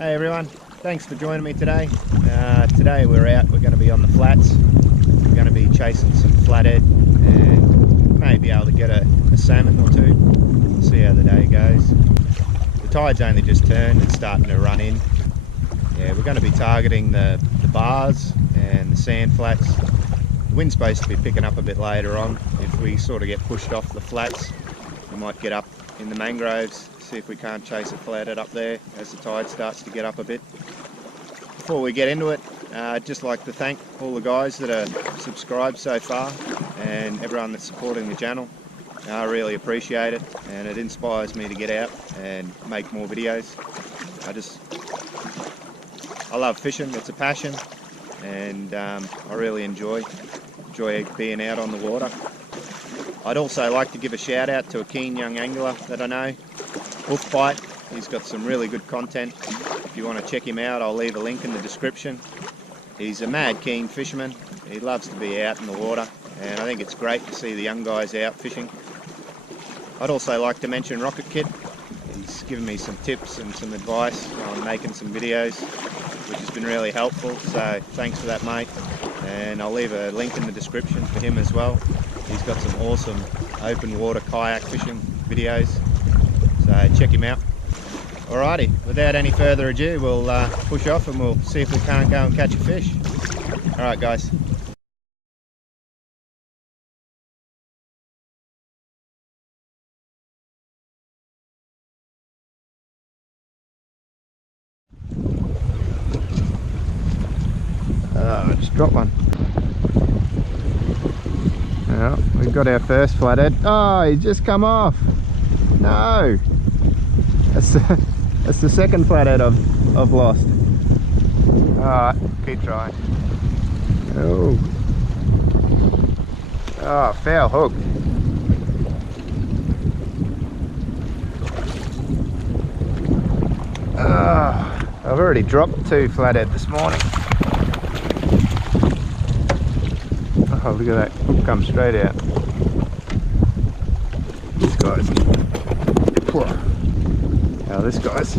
Hey everyone, thanks for joining me today. Today we're going to be on the flats. We're going to be chasing some flathead and maybe able to get a salmon or two. We'll see how the day goes. The tide's only just turned, it's starting to run in. Yeah, we're going to be targeting the bars and the sand flats. The wind's supposed to be picking up a bit later on. If we sort of get pushed off the flats, we might get up in the mangroves, see if we can't chase a flathead up there as the tide starts to get up a bit. Before we get into it, I'd just like to thank all the guys that are subscribed so far and everyone that's supporting the channel. I really appreciate it, and it inspires me to get out and make more videos. I love fishing, it's a passion, and I really enjoy being out on the water. I'd also like to give a shout out to a keen young angler that I know, Bite. He's got some really good content. If you want to check him out, I'll leave a link in the description. He's a mad keen fisherman. He loves to be out in the water, and I think it's great to see the young guys out fishing. I'd also like to mention Rocket Kid. He's given me some tips and some advice on making some videos, which has been really helpful, so thanks for that, mate. And I'll leave a link in the description for him as well. He's got some awesome open water kayak fishing videos, so check him out. Alrighty, without any further ado, we'll push off and we'll see if we can't go and catch a fish. Alright guys. I just dropped one. Well, we've got our first flathead. Oh, he's just come off. No, that's the second flathead I've lost. Alright, keep trying. Oh, foul hook. I've already dropped 2 flathead this morning. Oh, look at that hook come straight out. This guy's, now this guy's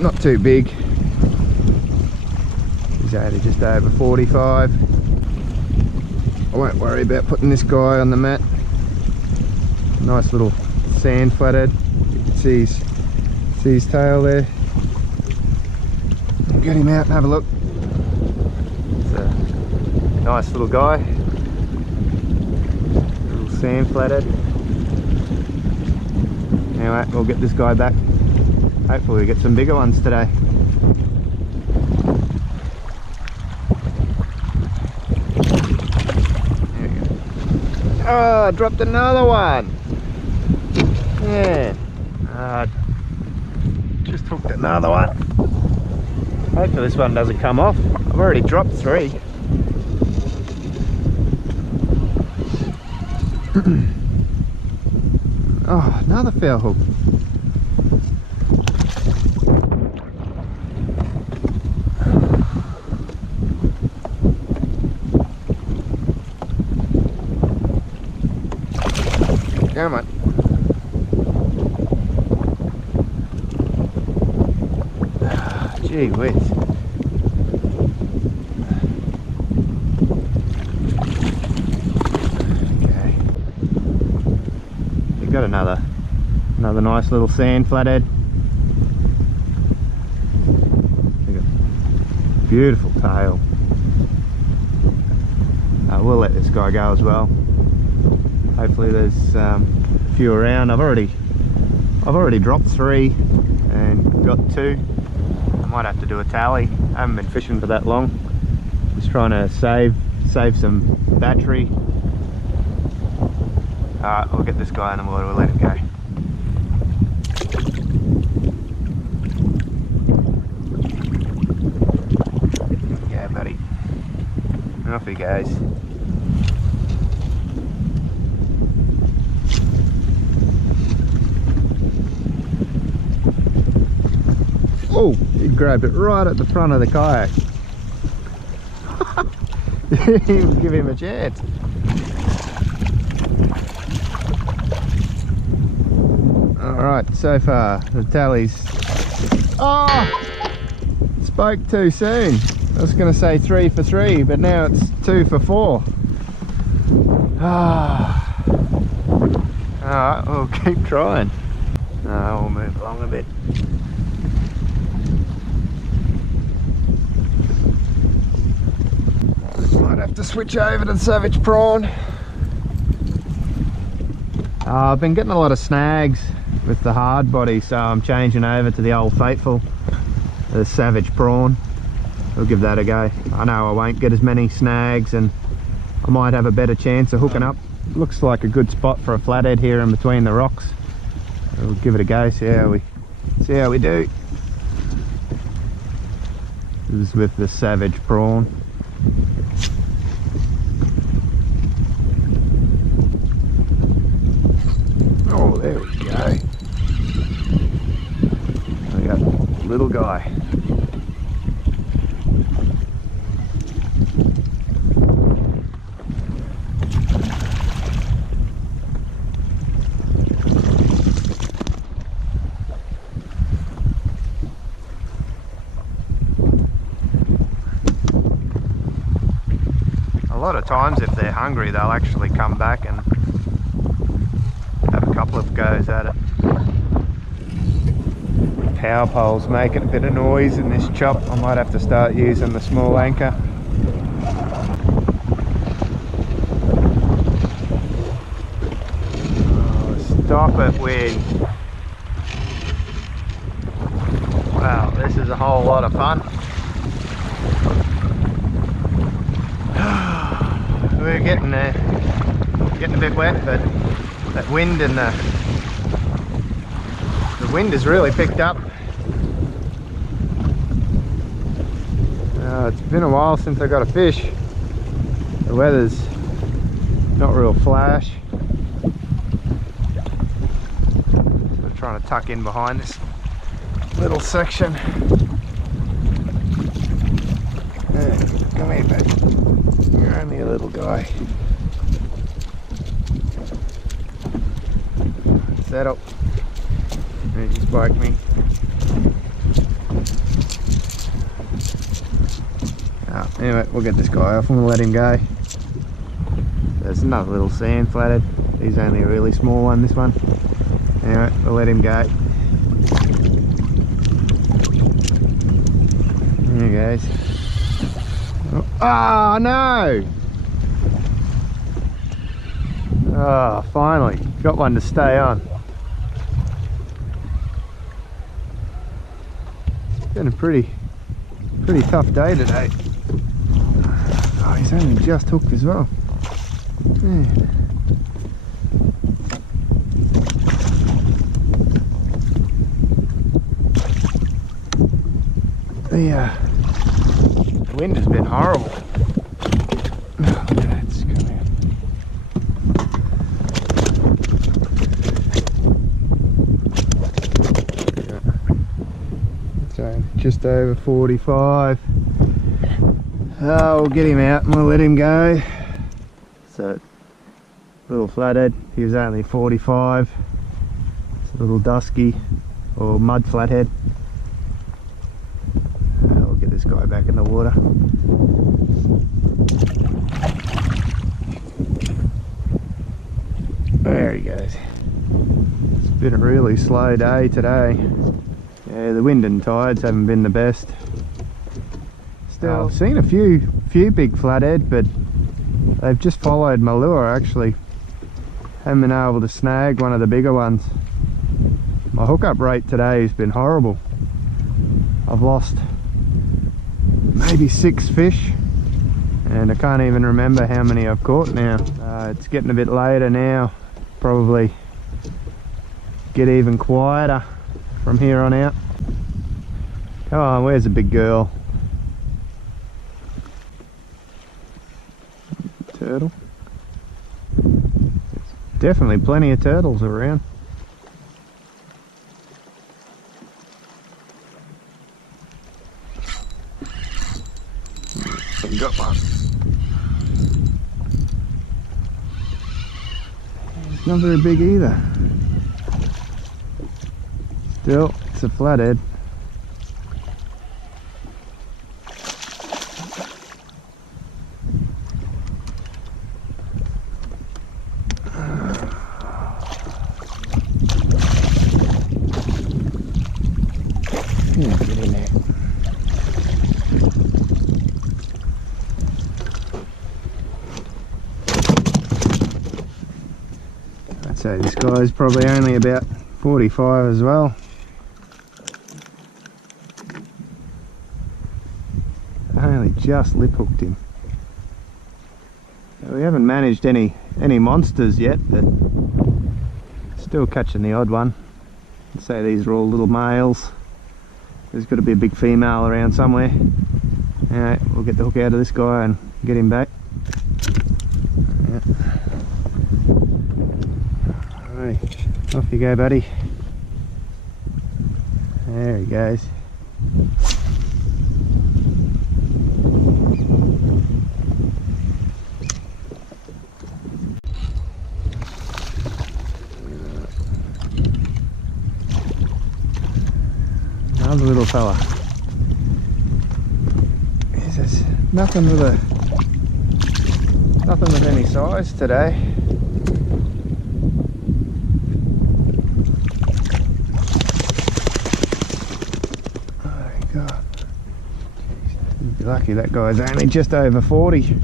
not too big. He's only just over 45. I won't worry about putting this guy on the mat. Nice little sand flathead. You can see his tail there. Get him out and have a look. Nice little guy, little sand flathead. Anyway, we'll get this guy back. Hopefully we get some bigger ones today. There we go. Oh, I dropped another one. Yeah, just hooked another one. Hopefully this one doesn't come off. I've already dropped 3. Oh, another foul hook. Come on. Gee whiz. Got another nice little sand flathead. Beautiful tail. We'll let this guy go as well. Hopefully there's a few around. I've already dropped 3 and got 2. I might have to do a tally. I haven't been fishing for that long. Just trying to save some battery. Alright, we'll get this guy in the water, we'll let him go. Yeah, buddy. Off he goes. Oh, he grabbed it right at the front of the kayak. Didn't even give him a chance. Alright, so far the tally's Oh! Spoke too soon. I was going to say 3 for 3, but now it's 2 for 4. Ah. Alright, we'll keep trying. We'll move along a bit. Might have to switch over to the Savage Prawn. I've been getting a lot of snags with the hard body, so I'm changing over to the Old Faithful, the Savage Prawn. We'll give that a go. I know I won't get as many snags and I might have a better chance of hooking up. Looks like a good spot for a flathead here in between the rocks. We'll give it a go, see how we do. This is with the Savage Prawn. Oh, there we go. We got a little guy. A lot of times if they're hungry they'll actually come back and have a couple of goes at it. Power pole's making a bit of noise in this chop. I might have to start using the small anchor. Oh, stop it, wind. Wow, this is a whole lot of fun. We're getting a bit wet, but that wind and the wind has really picked up. It's been a while since I got a fish. The weather's not real flash. We're trying to tuck in behind this little section. Come here, babe. You're only a little guy. Settle. You spiked me. Anyway, we'll get this guy off and we'll let him go. There's another little sand flathead. He's only a really small one, this one. Anyway, we'll let him go. There he goes. Oh no! Oh, finally got one to stay on. It's been a pretty tough day today. Oh, he's only just hooked as well. Yeah. The wind has been horrible. Oh, look at that, it's coming out. So just over 45. Oh, we'll get him out and we'll let him go. So, little flathead, he was only 45. It's a little dusky or mud flathead. We'll get this guy back in the water. There he goes. It's been a really slow day today. Yeah, the wind and tides haven't been the best. Still, I've seen a few big flathead, but they've just followed my lure actually. Haven't been able to snag one of the bigger ones. My hookup rate today has been horrible. I've lost maybe 6 fish and I can't even remember how many I've caught now. It's getting a bit later now. Probably get even quieter from here on out. Come on, where's the big girl? Turtle. There's definitely plenty of turtles around. I've got one. It's not very big either. Still, it's a flathead. Yeah, get in there. I'd say this guy's probably only about 45 as well. I only just lip hooked him. So we haven't managed any monsters yet, but still catching the odd one. I'd say these are all little males. There's got to be a big female around somewhere. Alright, we'll get the hook out of this guy and get him back. Yeah. Alright, off you go, buddy. There he goes. Another little fella. There's nothing with any size today. Oh God! You'd be lucky that guy's only just over 40.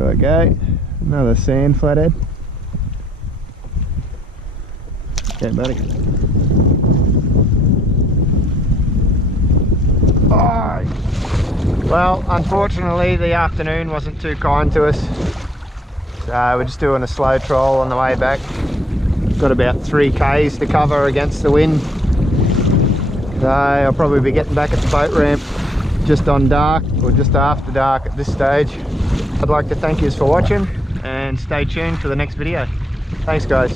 Okay, another sand flathead. Yeah, buddy. Oh. Well, unfortunately the afternoon wasn't too kind to us, so we're just doing a slow troll on the way back. Got about 3 k's to cover against the wind, so I'll probably be getting back at the boat ramp just on dark, or just after dark at this stage. I'd like to thank you for watching and stay tuned for the next video. Thanks guys.